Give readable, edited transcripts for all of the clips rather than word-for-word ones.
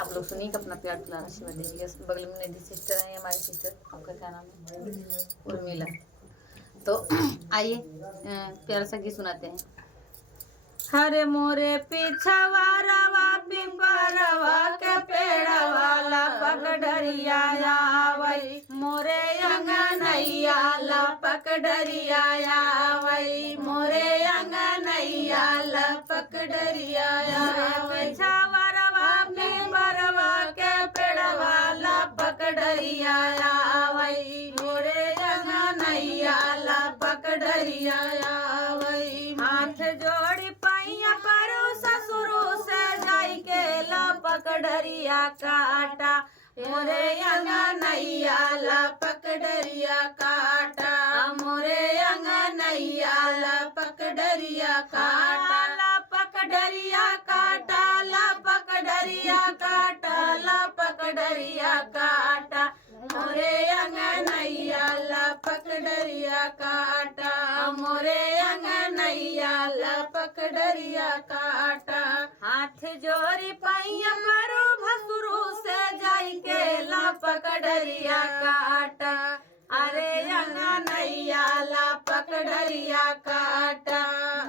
आप लोग सुनिए अपना प्यार दुलार आशीर्वाद दीजिएगा। बगल में निधि सिस्टर है, हमारी सिस्टर, आपका क्या नाम है? उर्मिला। तो आइए प्यारा सा गीत सुनाते हैं। हरे मोरे पीछवा रवा पिंपरवा के पेड़वा पकड़रिया आवई, मोरे अंगनैया पकड़रिया आवई, मोरे अंगनैया पकड़रिया आवई। पीछवा रवा पिंपरवा के पेड़वा पकड़रिया आवई, मोरे अंगनैया पकड़रिया आवई। हाथ जोड़ी पैया परो ससुरो से जाई के ला पकड़रिया काटा, मोरे अंगनैया ला पकड़रिया काटा, मोरे अंगनैया ला पकड़रिया काटा, ला पकड़रिया काटा, ला पकड़रिया काटा, ला पकड़रिया काटा, मोरे अंगनैया ला पकड़रिया काटा, मोरे अंगनैया ला पकड़रिया काटा। हाथ जोड़ी पैया परो भसुरो से जाई के ला पकड़रिया काटा, अरे अंगनैया ला पकड़रिया काटा,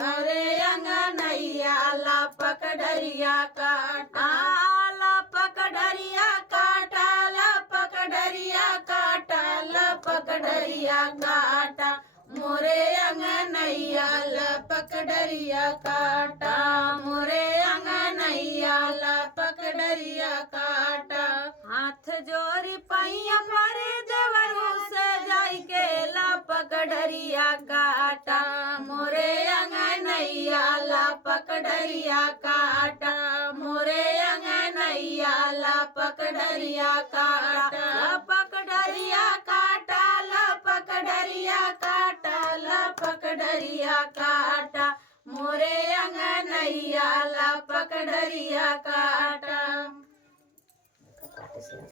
अरे अंगनैया ला पकड़रिया काटा, ला पकड़रिया काटा, ला पकड़रिया काटा, ला पकड़रिया काटा, मोरे अंगनैया ला पकड़रिया काटा, मोरे अंगनैया ला पकड़रिया काटा। हाथ जोड़ी पैया परे देवरू से जाई के ला पकड़रिया काटा, मोरे अंगनैया ला पकड़रिया काटा, मोरे अंगनैया ला पकड़रिया काटा, ला पकड़रिया काटा, ला पकड़रिया काटा, ला पकड़रिया काटा, मोरे अंगनैया ला पकड़रिया काटा।